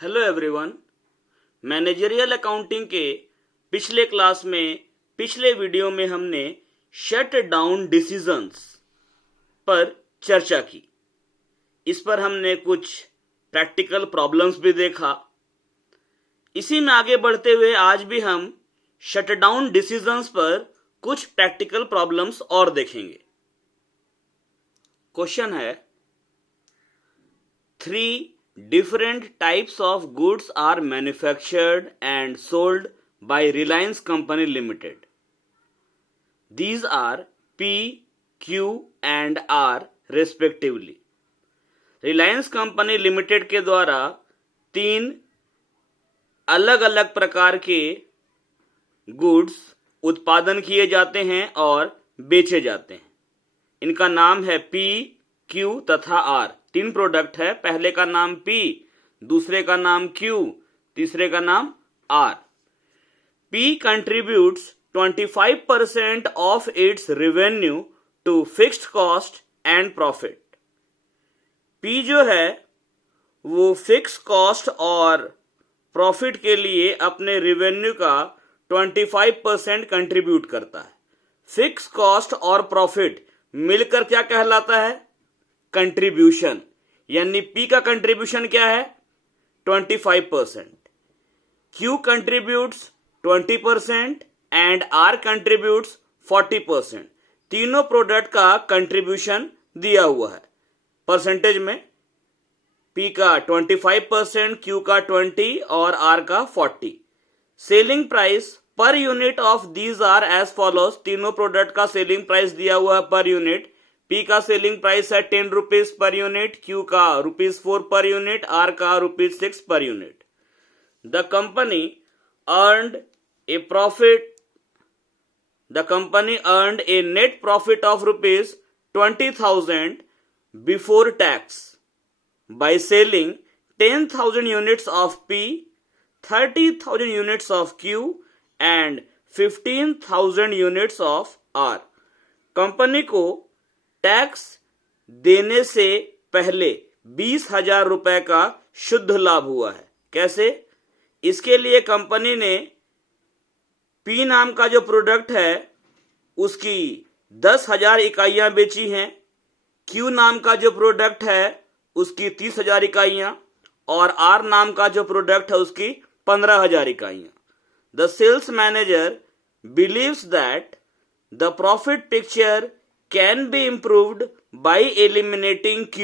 Hello everyone. Managerial accounting के पिछले class में पिछले वीडियो में हमने शट डाउन डिसीजंस पर चर्चा की। इस पर हमने कुछ प्रैक्टिकल प्रॉब्लम्स भी देखा। इसी में आगे बढ़ते हुए आज भी हम शट डाउन डिसीजंस पर कुछ प्रैक्टिकल प्रॉब्लम्स और देखेंगे। क्वेश्चन है, 3 different types of goods are manufactured and sold by Reliance Company Limited. These are P, Q and R respectively. Reliance Company Limited के द्वारा 3 अलग अलग प्रकार के गुड्स उत्पादन किए जाते हैं और बेचे जाते हैं। इनका नाम है P, Q तथा R। 3 प्रोडक्ट है। पहले का नाम P, दूसरे का नाम Q, तीसरे का नाम R। P contributes 25% of its revenue to fixed cost and profit. P जो है वो फिक्स कॉस्ट और प्रॉफिट के लिए अपने रेवेन्यू का 25% कंट्रीब्यूट करता है। फिक्स कॉस्ट और प्रॉफिट मिलकर क्या कहलाता है? कंट्रीब्यूशन। यानी P का कंट्रीब्यूशन क्या है? 25%। Q contributes 20% and R contributes 40%। तीनों प्रोडक्ट का कंट्रीब्यूशन दिया हुआ है परसेंटेज में। P का 25%, Q का 20% और R का 40%। Selling price per unit of these are as follows. तीनों प्रोडक्ट का सेलिंग प्राइस दिया हुआ है पर यूनिट। P का सेलिंग प्राइस है 10 रुपीज पर यूनिट, Q का ₹4 पर यूनिट, R का ₹6 per unit. The company earned A net profit of ₹20,000 before tax by selling 10,000 units of P, 30,000 units of Q and 15,000 units of R। Company को tax देने से पहले 20,000 रुपए का शुद्ध लाभ हुआ है। कैसे? इसके लिए कंपनी ने P नाम का जो प्रोडक्ट है उसकी 10,000 इकाइयां बेची हैं, Q नाम का जो प्रोडक्ट है उसकी 30,000 इकाइयां और R नाम का जो प्रोडक्ट है उसकी 15,000 इकाइयां। The sales manager believes that the profit picture can be improved by eliminating Q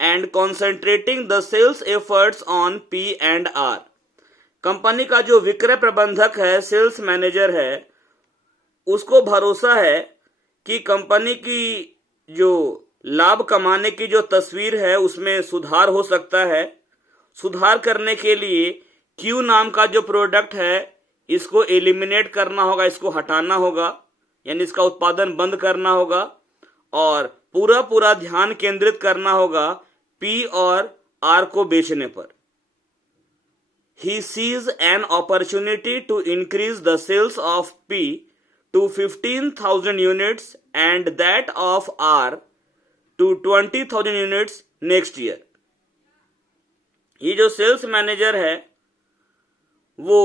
and concentrating the sales efforts on P and R. Company का जो विक्रय प्रबंधक है, सेल्स मैनेजर है, उसको भरोसा है कि कंपनी की जो लाभ कमाने की जो तस्वीर है उसमें सुधार हो सकता है। सुधार करने के लिए Q नाम का जो प्रोडक्ट है इसको एलिमिनेट करना होगा, इसको हटाना होगा, यानी इसका उत्पादन बंद करना होगा और पूरा ध्यान केंद्रित करना होगा P और R को बेचने पर। He sees an opportunity to increase the sales of P to 15,000 units and that of R to 20,000 units next year. ये जो सेल्स मैनेजर है वो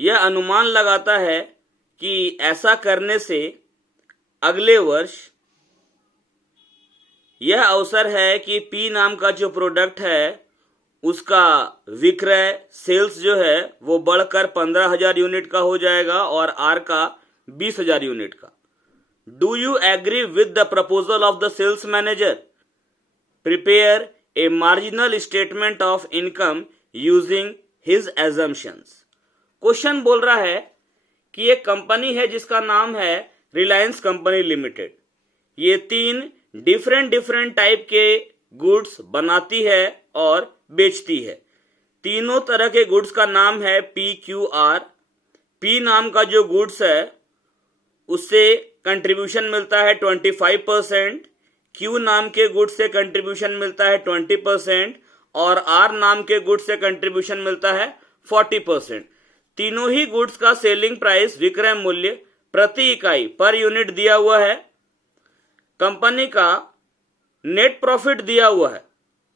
यह अनुमान लगाता है कि ऐसा करने से अगले वर्ष यह अवसर है कि P नाम का जो प्रोडक्ट है उसका विक्रय सेल्स जो है वो बढ़कर 15,000 यूनिट का हो जाएगा और R का 20,000 यूनिट का। Do you agree with the proposal of the sales manager? Prepare a marginal statement of income using his assumptions. Question बोल रहा है कि एक कंपनी है जिसका नाम है रिलायंस कंपनी लिमिटेड। ये 3 डिफरेंट टाइप के गुड्स बनाती है और बेचती है। तीनों तरह के गुड्स का नाम है P, Q, R। P नाम का जो गुड्स है उससे कंट्रीब्यूशन मिलता है 25%, Q नाम के गुड्स से कंट्रीब्यूशन मिलता है 20% और R नाम के गुड्स से कंट्रीब्यूशन मिलता है 40%। तीनों ही गुड्स का सेलिंग प्राइस, विक्रय मूल्य प्रति इकाई पर यूनिट दिया हुआ है। कंपनी का नेट प्रॉफिट दिया हुआ है।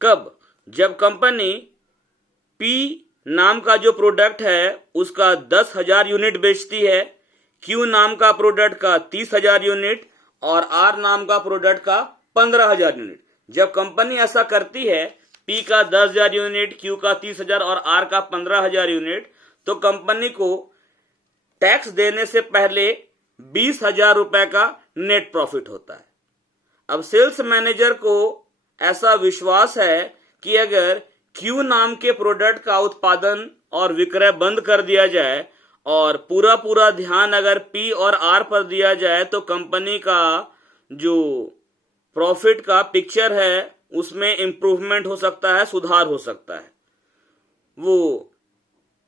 कब? जब कंपनी पी नाम का जो प्रोडक्ट है उसका 10,000 यूनिट बेचती है, क्यू नाम का प्रोडक्ट का 30,000 यूनिट और आर नाम का प्रोडक्ट का 15,000 यूनिट। जब कंपनी ऐसा करती है, पी का 10,000 यूनिट, क्यू का 30,000 और आर का 15,000 यूनिट, तो कंपनी को टैक्स देने से पहले 20,000 रुपए का नेट प्रॉफिट होता है। अब सेल्स मैनेजर को ऐसा विश्वास है कि अगर क्यू नाम के प्रोडक्ट का उत्पादन और विक्रय बंद कर दिया जाए और पूरा ध्यान अगर पी और आर पर दिया जाए तो कंपनी का जो प्रॉफिट का पिक्चर है उसमें इंप्रूवमेंट हो सकता है, सुधार हो सकता है। वो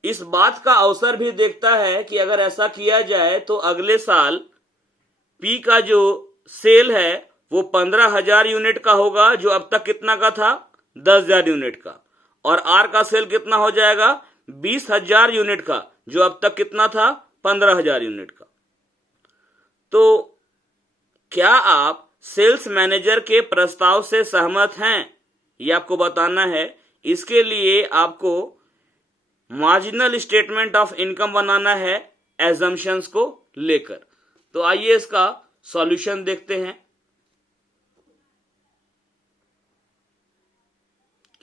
इस बात का अवसर भी देखता है कि अगर ऐसा किया जाए तो अगले साल पी का जो सेल है वो 15,000 यूनिट का होगा, जो अब तक कितना का था, 10,000 यूनिट का, और आर का सेल कितना हो जाएगा, 20,000 यूनिट का, जो अब तक कितना था, 15,000 यूनिट का। तो क्या आप सेल्स मैनेजर के प्रस्ताव से सहमत हैं, ये आपको बताना है। इसके लिए आपको मार्जिनल स्टेटमेंट ऑफ इनकम बनाना है एजम्पशंस को लेकर। तो आइए इसका सॉल्यूशन देखते हैं।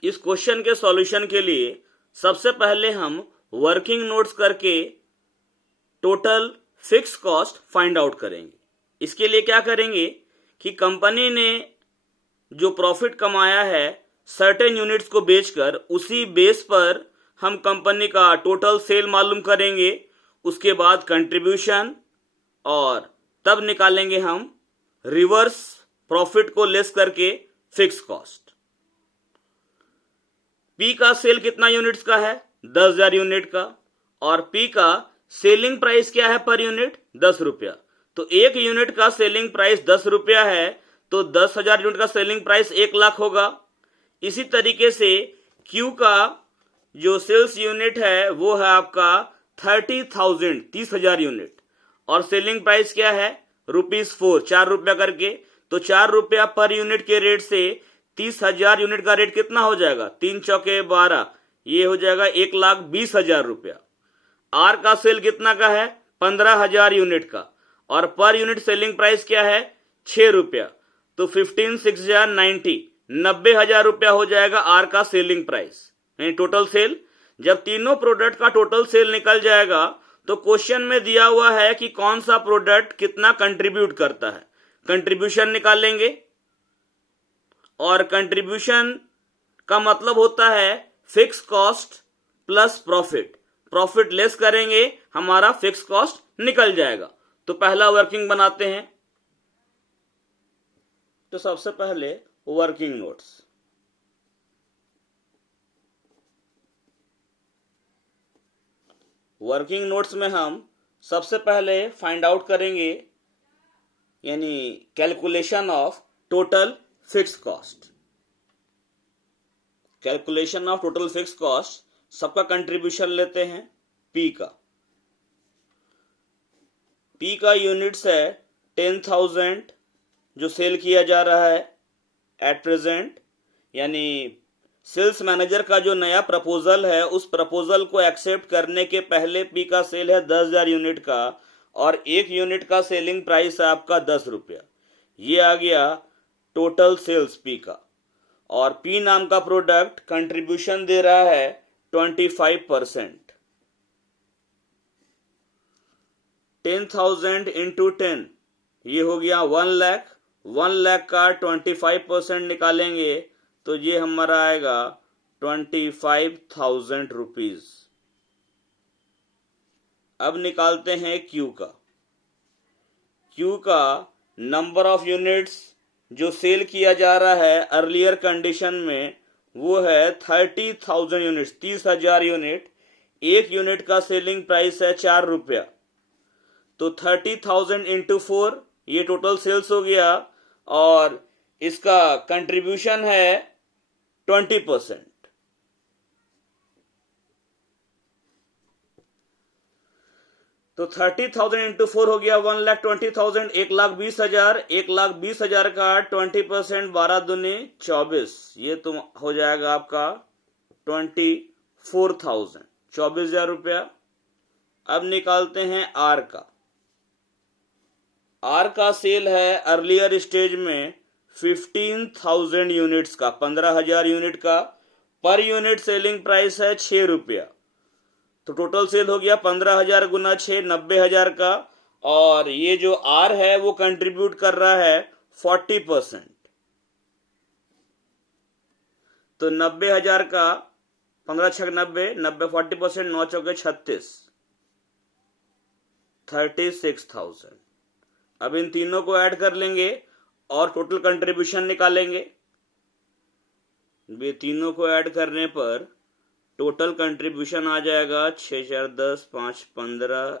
इस क्वेश्चन के सॉल्यूशन के लिए सबसे पहले हम वर्किंग नोट्स करके total fix cost find out करेंगे। इसके लिए क्या करेंगे कि कंपनी ने जो प्रॉफिट कमाया है सर्टेन यूनिट्स को बेचकर, उसी बेस पर हम कंपनी का टोटल सेल मालूम करेंगे, उसके बाद कंट्रीब्यूशन, और तब निकालेंगे हम रिवर्स प्रॉफिट को लेस करके फिक्स कॉस्ट। पी का सेल कितना यूनिट्स का है, 10,000 यूनिट का, और पी का सेलिंग प्राइस क्या है पर यूनिट, 10 रुपया। तो एक यूनिट का सेलिंग प्राइस 10 रुपया है, तो 10,000 यूनिट का सेलिंग प्राइस 1,00,000 होगा। इसी तरीके से क्यू का जो सेल्स यूनिट है वो है आपका 30,000, 30,000 यूनिट, और सेलिंग प्राइस क्या है, ₹4, 4 रुपया करके। तो 4 रुपया पर यूनिट के रेट से 30,000 यूनिट का रेट कितना हो जाएगा, 3 चौके 12, ये हो जाएगा 1,20,000 रुपया। आर का सेल कितना का है, 15,000 यूनिट का, और पर यूनिट सेलिंग प्राइस क्या है, 6 रुपया। तो 15 6 90, 90,000 रुपया हो जाएगा आर का सेलिंग प्राइस, यानी टोटल सेल। जब तीनों प्रोडक्ट का टोटल सेल निकल जाएगा तो क्वेश्चन में दिया हुआ है कि कौन सा प्रोडक्ट कितना कंट्रीब्यूट करता है, कंट्रीब्यूशन निकालेंगे। और कंट्रीब्यूशन का मतलब होता है fix cost plus profit, profit less करेंगे, हमारा फिक्स कॉस्ट निकल जाएगा। तो पहला वर्किंग बनाते हैं। तो सबसे पहले वर्किंग नोट्स। वर्किंग नोट्स में हम सबसे पहले फाइंड आउट करेंगे यानी calculation of total fix cost. Calculation of total fix cost, सबका कंट्रीब्यूशन लेते हैं। पी का यूनिट्स है 10,000 जो सेल किया जा रहा है एट प्रेजेंट, यानी सेल्स मैनेजर का जो नया प्रपोजल है उस प्रपोजल को एक्सेप्ट करने के पहले पी का सेल है 10,000 यूनिट का, और एक यूनिट का सेलिंग प्राइस है आपका 10 रुपया। ये आ गया टोटल सेल्स पी का। और पी नाम का प्रोडक्ट कंट्रीब्यूशन दे रहा है 25%। 10,000 इंटू 10, ये हो गया 1,00,000। 1,00,000 का 25% निकालेंगे तो ये हमारा आएगा 25,000 रुपीज। अब निकालते हैं क्यू का नंबर ऑफ यूनिट्स जो सेल किया जा रहा है अर्लियर कंडीशन में वो है 30,000 यूनिट्स, 30,000 यूनिट। एक यूनिट का सेलिंग प्राइस है 4 रुपया, तो 30,000 इंटू 4 ये टोटल सेल्स हो गया, और इसका कंट्रीब्यूशन है 20%। तो 30,000 इंटू 4 हो गया 1,20,000, 1,20,000। 1,20,000 का 20%, 12 दूनी 24, ये तुम हो जाएगा आपका 24 4,000, 24,000 रुपया। अब निकालते हैं आर का। आर का सेल है अर्लियर स्टेज में 15,000 यूनिट्स का, 15,000 यूनिट का। पर यूनिट सेलिंग प्राइस है 6 रुपया। तो टोटल सेल हो गया 15,000 गुना 6, 90,000 का। और ये जो आर है वो कंट्रीब्यूट कर रहा है 40%। तो 90,000 का 15 छक 90, 90 40%, 9 चौके 36, 36,000। अब इन तीनों को ऐड कर लेंगे और टोटल कंट्रीब्यूशन निकालेंगे। ये तीनों को ऐड करने पर टोटल कंट्रीब्यूशन आ जाएगा 6 4 10 5 15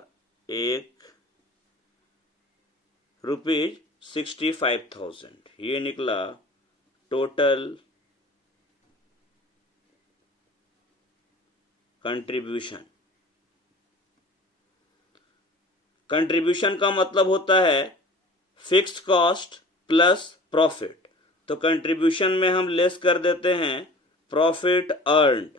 1 रुपीज 65,000। ये निकला टोटल कंट्रीब्यूशन। कंट्रीब्यूशन का मतलब होता है फिक्स्ड कॉस्ट प्लस प्रॉफिट। तो कंट्रीब्यूशन में हम लेस कर देते हैं प्रॉफिट अर्न्ड।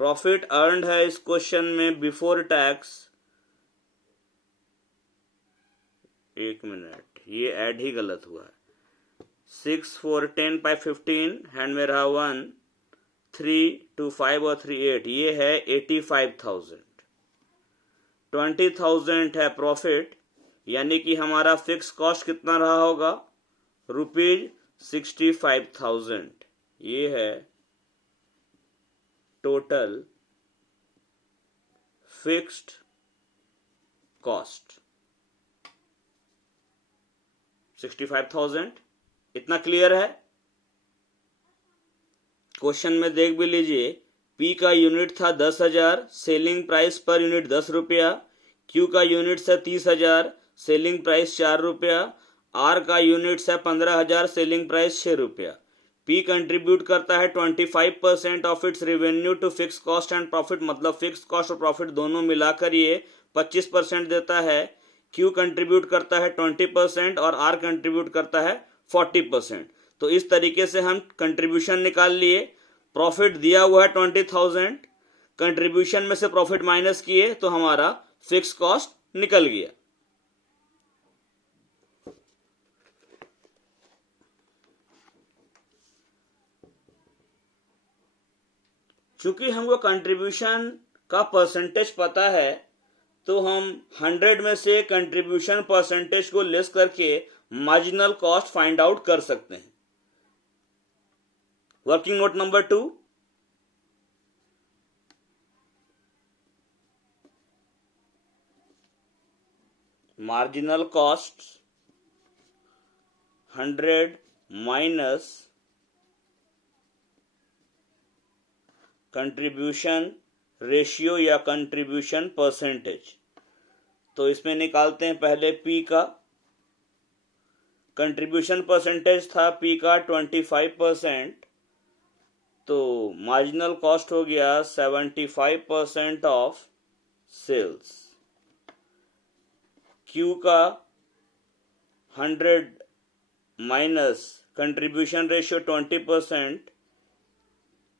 प्रॉफिट अर्न्ड है इस क्वेश्चन में बिफोर टैक्स, 1 मिनट, ये ऐड ही गलत हुआ है। 6 4 10 by 15, हैंड में रहा 1, 3 2 5 और 3 8, ये है 85,000। 20,000 है प्रॉफिट, यानी कि हमारा फिक्स कॉस्ट कितना रहा होगा, रुपीज 65,000। ये है टोटल फिक्स्ड कॉस्ट 65,000। इतना क्लियर है। क्वेश्चन में देख भी लीजिए, पी का यूनिट था 10,000, सेलिंग प्राइस पर यूनिट 10 रुपया। क्यू का यूनिट है 30,000, सेलिंग प्राइस 4 रुपया। आर का यूनिट है 15,000, सेलिंग प्राइस 6 रुपया। पी कंट्रीब्यूट करता है 25% of its revenue to fix cost and profit, मतलब फिक्स कॉस्ट और प्रॉफिट दोनों मिलाकर ये 25% देता है। क्यू कंट्रीब्यूट करता है 20% और आर कंट्रीब्यूट करता है 40%। तो इस तरीके से हम कंट्रीब्यूशन निकाल लिए। प्रॉफिट दिया हुआ है 20,000, कंट्रीब्यूशन में से प्रॉफिट माइनस किए तो हमारा फिक्स कॉस्ट निकल गया। चूंकि हमको कंट्रीब्यूशन का परसेंटेज पता है, तो हम 100 में से कंट्रीब्यूशन परसेंटेज को लेस करके मार्जिनल कॉस्ट फाइंड आउट कर सकते हैं। Working note number 2, marginal cost 100 minus contribution ratio या कंट्रीब्यूशन परसेंटेज। तो इसमें निकालते हैं पहले पी का। कंट्रीब्यूशन परसेंटेज था पी का 25%, तो मार्जिनल कॉस्ट हो गया 75% ऑफ सेल्स। क्यू का 100 माइनस कंट्रीब्यूशन रेशियो 20%,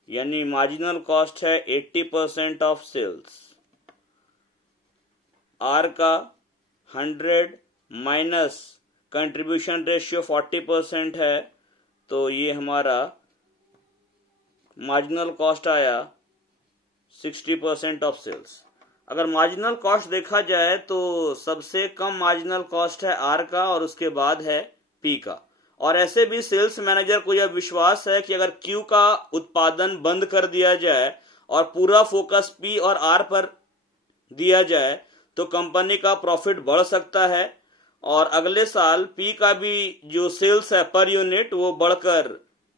यानी मार्जिनल कॉस्ट है 80% ऑफ सेल्स। आर का 100 माइनस कंट्रीब्यूशन रेशियो 40% है, तो ये हमारा मार्जिनल कॉस्ट आया 60% ऑफ सेल्स। अगर मार्जिनल कॉस्ट देखा जाए तो सबसे कम मार्जिनल कॉस्ट है आर का और उसके बाद है पी का। और ऐसे भी सेल्स मैनेजर को यह विश्वास है कि अगर क्यू का उत्पादन बंद कर दिया जाए और पूरा फोकस पी और आर पर दिया जाए तो कंपनी का प्रॉफिट बढ़ सकता है। और अगले साल पी का भी जो सेल्स है पर यूनिट वो बढ़कर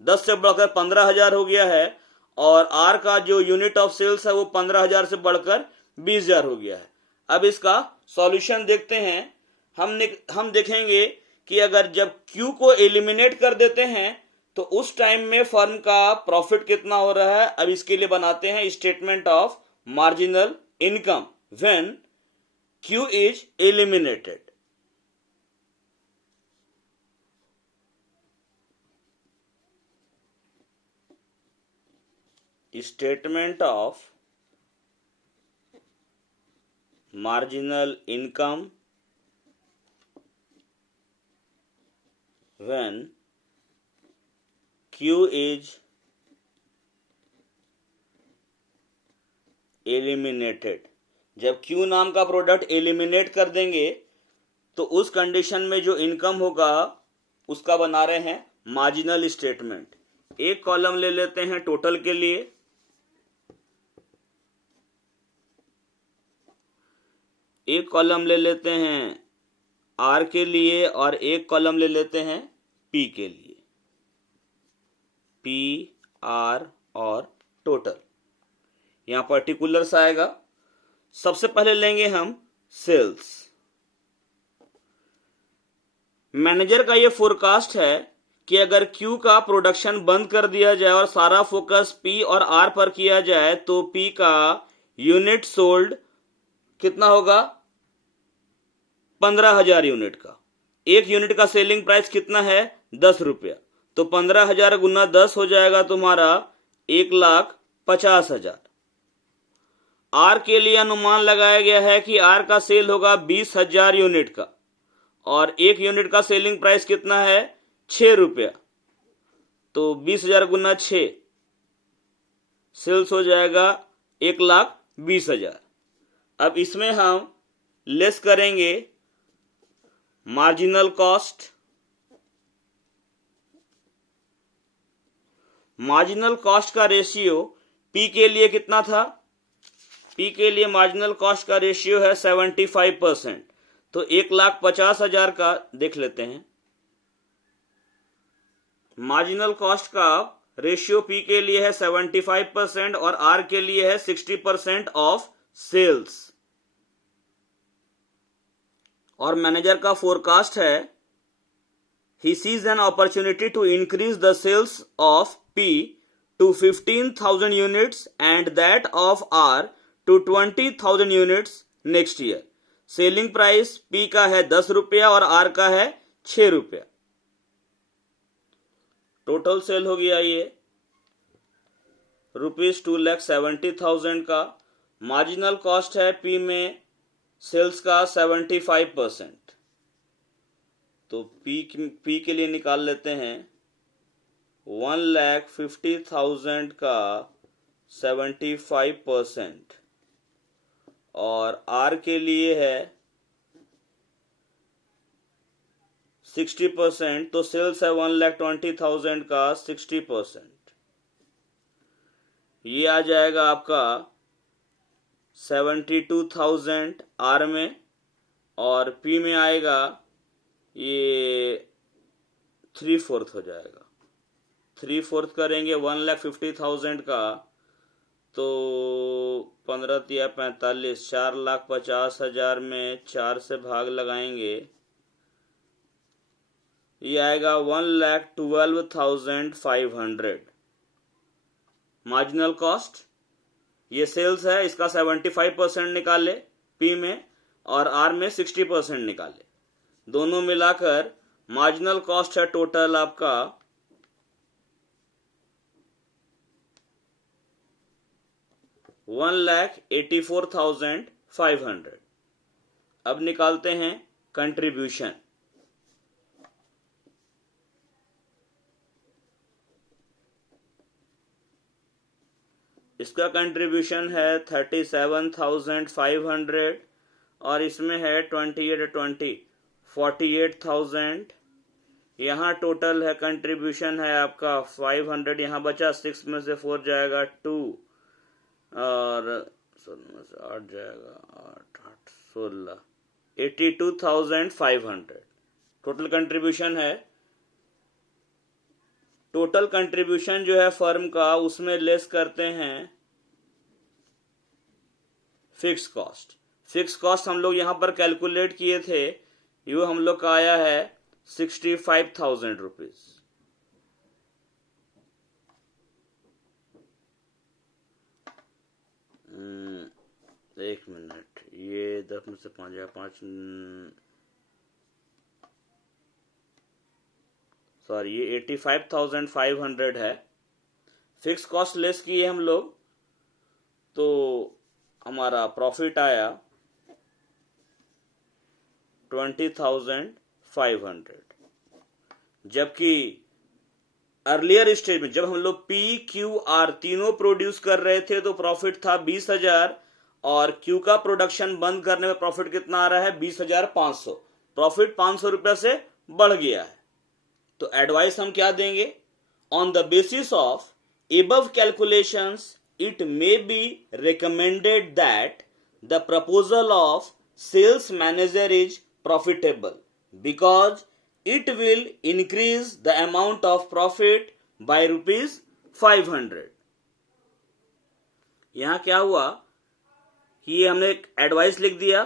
10 से बढ़कर 15,000 हो गया है, और आर का जो यूनिट ऑफ सेल्स है वो 15,000 से बढ़कर 20,000 हो गया है। अब इसका सॉल्यूशन देखते हैं। हम देखेंगे कि अगर जब Q को एलिमिनेट कर देते हैं तो उस टाइम में फर्म का प्रॉफिट कितना हो रहा है। अब इसके लिए बनाते हैं statement of marginal income when Q is eliminated. Statement of marginal income when Q is eliminated। जब Q नाम का प्रोडक्ट एलिमिनेट कर देंगे तो उस कंडीशन में जो इनकम होगा उसका बना रहे हैं मार्जिनल स्टेटमेंट। एक कॉलम ले लेते हैं टोटल के लिए, एक कॉलम ले लेते हैं आर के लिए और एक कॉलम ले लेते हैं पी के लिए, पी आर और टोटल। यहां पर्टिकुलर्स आएगा। सबसे पहले लेंगे हम सेल्स। मैनेजर का ये फोरकास्ट है कि अगर क्यू का प्रोडक्शन बंद कर दिया जाए और सारा फोकस पी और आर पर किया जाए तो पी का यूनिट सोल्ड कितना होगा? 15,000 यूनिट का। एक यूनिट का सेलिंग प्राइस कितना है? 10 रुपया। तो 15,000 गुना 10 हो जाएगा तुम्हारा 1,50,000। आर के लिए अनुमान लगाया गया है कि आर का सेल होगा 20,000 यूनिट का और एक यूनिट का सेलिंग प्राइस कितना है? 6 रुपया। तो 20,000 गुना 6 सेल्स हो जाएगा 1,20,000। अब इसमें हम लेस करेंगे मार्जिनल कॉस्ट। मार्जिनल कॉस्ट का रेशियो पी के लिए कितना था? पी के लिए मार्जिनल कॉस्ट का रेशियो है 75%। तो 1,50,000 का देख लेते हैं। मार्जिनल कॉस्ट का रेशियो पी के लिए है 75% और आर के लिए है 60% ऑफ सेल्स। और मैनेजर का फोरकास्ट है he sees an opportunity to increase the sales of P to 15,000 units and that of R to 20,000 units next year। Selling price P का है 10 रुपया और R का है 6 रुपया। टोटल सेल हो गया ये ₹2,70,000 का। मार्जिनल कॉस्ट है P में सेल्स का 75%। तो पी के लिए निकाल लेते हैं 1,50,000 का 75% और आर के लिए है 60%। तो सेल्स है 1,20,000 का 60%। ये आ जाएगा आपका 72,000 आर में और पी में आएगा ये 3/4 हो जाएगा। 3/4 करेंगे 1,50,000 का तो 15 तिया 45, 4,50,000 में 4 से भाग लगाएंगे, ये आएगा 1,12,500। मार्जिनल कॉस्ट ये सेल्स है, इसका 75% निकाले पी में और आर में 60% निकाले। दोनों मिलाकर मार्जिनल कॉस्ट है टोटल आपका 1,84,500। अब निकालते हैं कंट्रीब्यूशन। इसका कंट्रीब्यूशन है 37,500 और इसमें है 48,000। यहाँ टोटल है कंट्रीब्यूशन है आपका 500। यहाँ बचा 6 में से 4 जाएगा 2 और 8 जाएगा 8 8 16 82,500 टोटल कंट्रीब्यूशन है। टोटल कंट्रीब्यूशन जो है फर्म का उसमें लेस करते हैं फिक्स कॉस्ट। फिक्स कॉस्ट हम लोग यहां पर कैलकुलेट किए थे, ये हम लोग का आया है 65,000 रुपीज। एक मिनट, ये 10 में से 5 या 5 सॉरी ये 85,500 है फिक्स कॉस्ट लेस किए हम लोग, तो हमारा प्रॉफिट आया 20,500। जबकि अर्लियर स्टेज में जब हम लोग पी क्यू आर तीनों प्रोड्यूस कर रहे थे तो प्रॉफिट था 20,000, और क्यू का प्रोडक्शन बंद करने में प्रॉफिट कितना आ रहा है 20,500। प्रॉफिट 500 रुपया से बढ़ गया है। तो एडवाइस हम क्या देंगे? On the basis of above calculations it may be recommended that the proposal of sales manager is profitable because it will increase the amount of profit by ₹500। यहां क्या हुआ कि ये हमने एक एडवाइस लिख दिया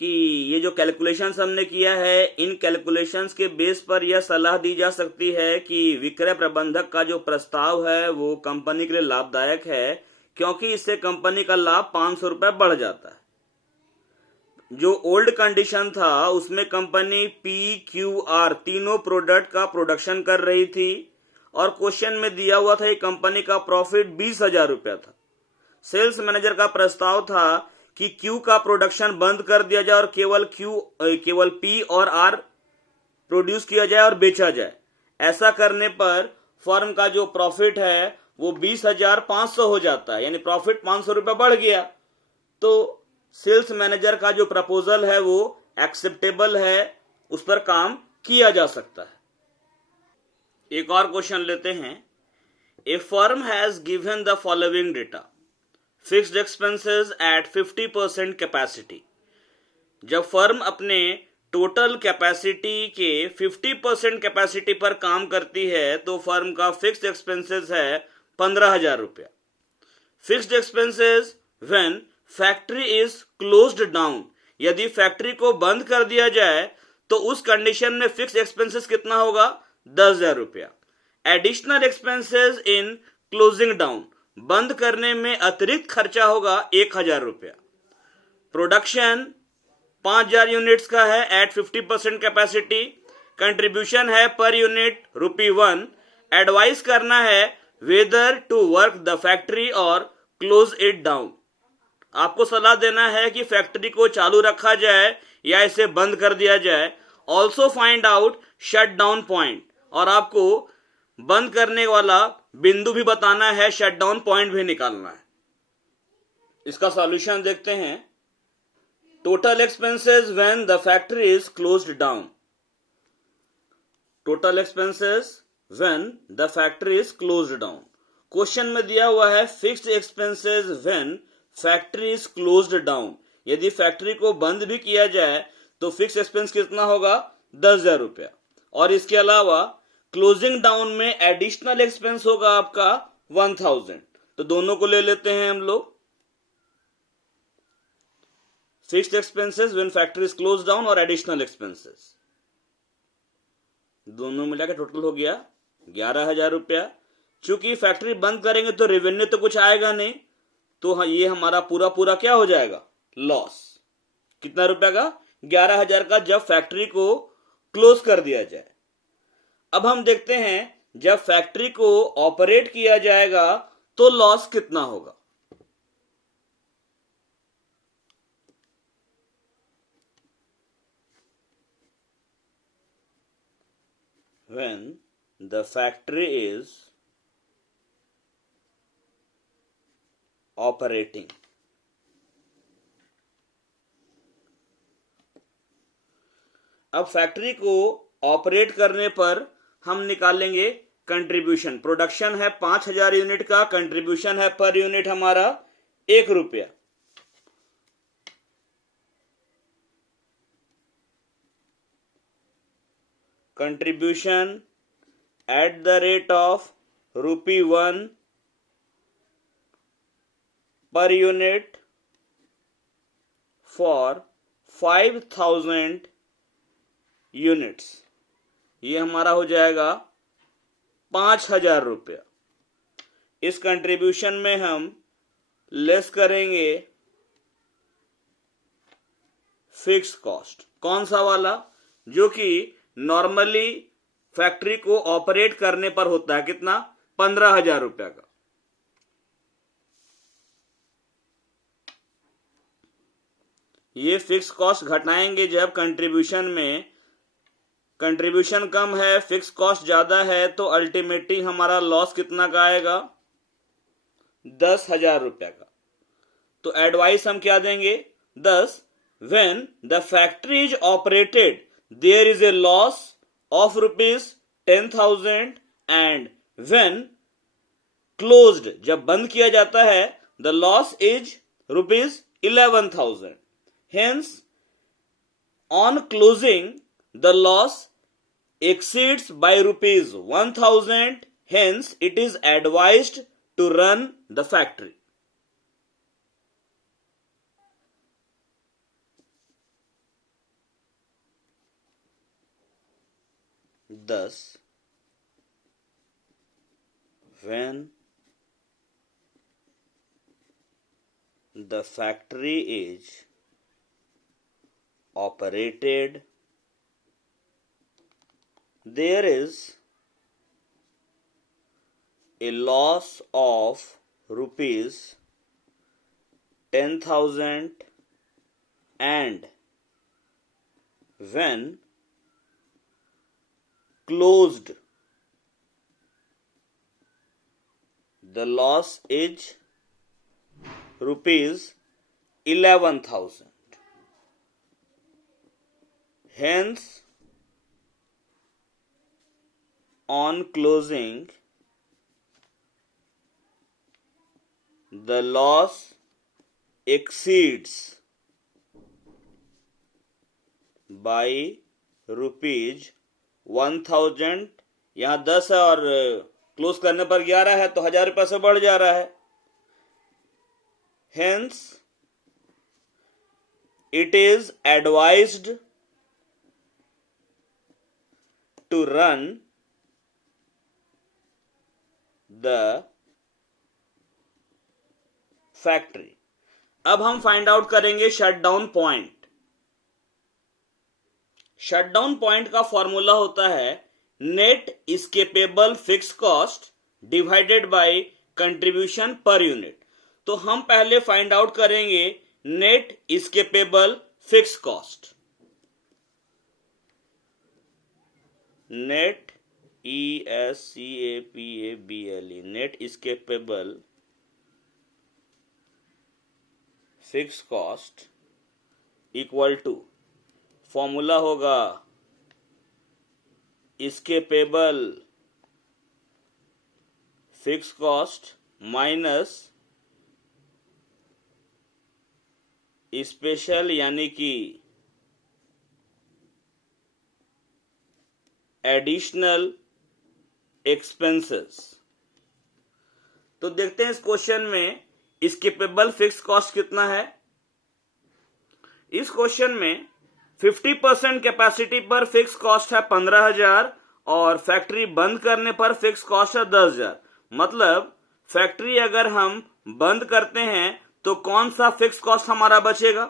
कि ये जो कैलकुलेशंस हमने किया है, इन कैलकुलेशंस के बेस पर यह सलाह दी जा सकती है कि विक्रय प्रबंधक का जो प्रस्ताव है वो कंपनी के लिए लाभदायक है, क्योंकि इससे कंपनी का लाभ 500 रुपये बढ़ जाता है। जो ओल्ड कंडीशन था उसमें कंपनी पी क्यू आर तीनों प्रोडक्ट का प्रोडक्शन कर रही थी और क्वेश्चन में दिया हुआ था कि कंपनी का प्रॉफिट 20,000 रुपया था। सेल्स मैनेजर का प्रस्ताव था कि क्यू का प्रोडक्शन बंद कर दिया जाए और केवल पी और आर प्रोड्यूस किया जाए और बेचा जाए। ऐसा करने पर फर्म का जो प्रॉफिट है वो 20,500 हो जाता है, यानी प्रॉफिट 500 रुपये बढ़ गया। तो सेल्स मैनेजर का जो प्रपोजल है वो एक्सेप्टेबल है, उस पर काम किया जा सकता है। एक और क्वेश्चन लेते हैं। A firm has given the following data, fixed expenses at 50% capacity. जब फर्म अपने टोटल कैपेसिटी के 50% कैपेसिटी पर काम करती है तो फर्म का फिक्स्ड एक्सपेंसेस है 15,000 रुपया। Fixed expenses when factory is closed down, यदि फैक्ट्री को बंद कर दिया जाए तो उस कंडीशन में फिक्स एक्सपेंसेस कितना होगा 10,000 रुपया। एडिशनल एक्सपेंसेस इन क्लोजिंग डाउन, बंद करने में अतिरिक्त खर्चा होगा 1,000 रुपया। प्रोडक्शन 5,000 यूनिट्स का है एट 50% कैपेसिटी, कंट्रीब्यूशन है पर यूनिट ₹1। एडवाइस करना है whether to work the factory और क्लोज इट डाउन। आपको सलाह देना है कि फैक्ट्री को चालू रखा जाए या इसे बंद कर दिया जाए। Also find out shut down point, और आपको बंद करने वाला बिंदु भी बताना है, शट डाउन पॉइंट भी निकालना है। इसका सॉल्यूशन देखते हैं। Total expenses when the factory is closed down. Total expenses when the factory is closed down. Question में दिया हुआ है fixed expenses when factory is closed down, यदि फैक्ट्री को बंद भी किया जाए तो फिक्स एक्सपेंस कितना होगा 10,000 रुपया। और इसके अलावा क्लोजिंग डाउन में एडिशनल एक्सपेंस होगा आपका 1,000। तो दोनों को ले लेते हैं हम लोग। Fixed expenses when factory is close down और एडिशनल एक्सपेंसेस, दोनों मिला के टोटल हो गया 11,000 रुपया। चूंकि फैक्ट्री बंद करेंगे तो रेवेन्यू तो कुछ आएगा नहीं, तो ये हमारा पूरा क्या हो जाएगा, लॉस। कितना रुपया का 11,000 का, जब फैक्ट्री को क्लोज कर दिया जाए। अब हम देखते हैं जब फैक्ट्री को ऑपरेट किया जाएगा तो लॉस कितना होगा। When the factory is operating, अब फैक्ट्री को ऑपरेट करने पर हम निकालेंगे कंट्रीब्यूशन। प्रोडक्शन है 5,000 यूनिट का, कंट्रीब्यूशन है पर यूनिट हमारा 1 रुपया। Contribution at the rate of ₹1 per unit for 5,000 units, ये हमारा हो जाएगा 5,000 रुपया। इस कंट्रीब्यूशन में हम लेस करेंगे फिक्स कॉस्ट। कौन सा वाला? जो कि नॉर्मली फैक्ट्री को ऑपरेट करने पर होता है, कितना 15,000 रुपया का। ये फिक्स कॉस्ट घटाएंगे जब कंट्रीब्यूशन में कंट्रीब्यूशन कम है, फिक्स कॉस्ट ज्यादा है, तो अल्टीमेटली हमारा लॉस कितना का आएगा? 10,000 रुपया का। तो एडवाइस हम क्या देंगे? 10 when the factory is operated there is a loss of ₹10,000 and when closed, जब बंद किया जाता है, the loss is ₹11,000। Hence on closing the loss exceeds by ₹1,000, hence it is advised to run the factory. Thus, when the factory is operated, there is a loss of ₹10,000 and when closed the loss is ₹11,000. Hence on closing the loss exceeds by ₹1,000। यहां 10 है और close करने पर 11 है, तो 1,000 रुपये से बढ़ जा रहा है। Hence it is advised to run the factory. अब हम फाइंड आउट करेंगे शटडाउन पॉइंट। शटडाउन पॉइंट का फॉर्मूला होता है net escapable fix cost divided by contribution per unit. तो हम पहले फाइंड आउट करेंगे net escapable fix cost. Net ESCAPABLE net escapable fix cost equal to, formula होगा escapable fix cost minus special यानी कि एडिशनल एक्सपेंसेस। तो देखते हैं इस क्वेश्चन में एस्केपेबल फिक्स कॉस्ट कितना है। इस क्वेश्चन में 50% कैपेसिटी पर फिक्स कॉस्ट है 15,000 और फैक्ट्री बंद करने पर फिक्स कॉस्ट है 10,000। मतलब फैक्ट्री अगर हम बंद करते हैं तो कौन सा फिक्स कॉस्ट हमारा बचेगा?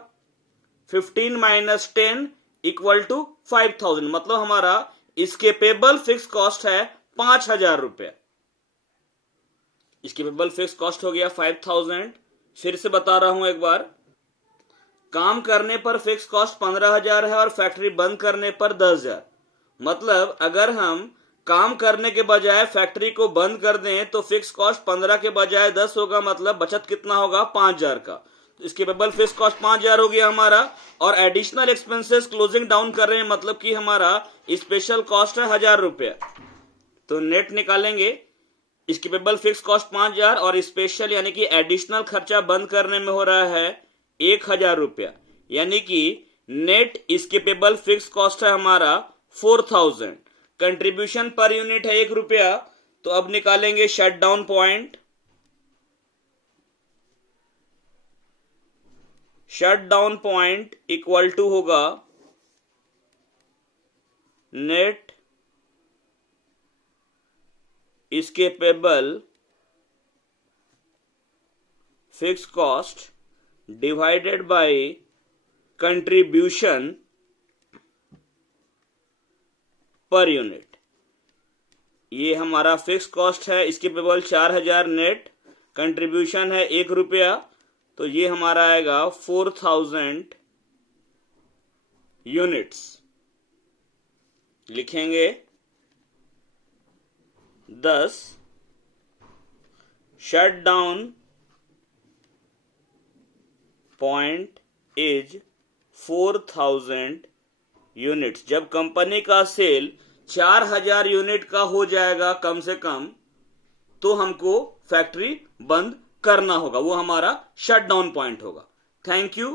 15 माइनस 10 इक्वल टू 5,000। मतलब हमारा एस्केपेबल फिक्स कॉस्ट है 5,000 रुपया। एस्केपेबल फिक्स कॉस्ट हो गया 5,000। फिर से बता रहा हूं एक बार, काम करने पर फिक्स कॉस्ट 15,000 है और फैक्ट्री बंद करने पर 10,000। मतलब अगर हम काम करने के बजाय फैक्ट्री को बंद कर दें तो फिक्स कॉस्ट 15 के बजाय 10 होगा। मतलब बचत कितना होगा? 5,000 का। तो एस्केपेबल फिक्स कॉस्ट 5,000 हो गया हमारा और एडिशनल एक्सपेंसेस क्लोजिंग डाउन कर रहे हैं, मतलब कि हमारा स्पेशल कॉस्ट है 1,000 रुपया। तो नेट निकालेंगे, एस्केपेबल फिक्स कॉस्ट 5,000 और स्पेशल यानी कि एडिशनल खर्चा बंद करने में हो रहा है 1,000 रुपया, यानी कि नेट एस्केपेबल फिक्स कॉस्ट है हमारा 4,000। कंट्रीब्यूशन पर यूनिट है 1 रुपया। तो अब निकालेंगे shutdown point. Shutdown point equal to होगा net escapable fix cost divided by contribution per unit. ये हमारा फिक्स कॉस्ट है, इसके पेबल 4000, नेट कंट्रीब्यूशन है 1 रुपया, तो ये हमारा आएगा 4000 यूनिट्स। लिखेंगे 10 shut down point is 4000 units. जब कंपनी का सेल 4000 यूनिट का हो जाएगा कम से कम, तो हमको फैक्ट्री बंद करना होगा, वो हमारा शट डाउन पॉइंट होगा। Thank you.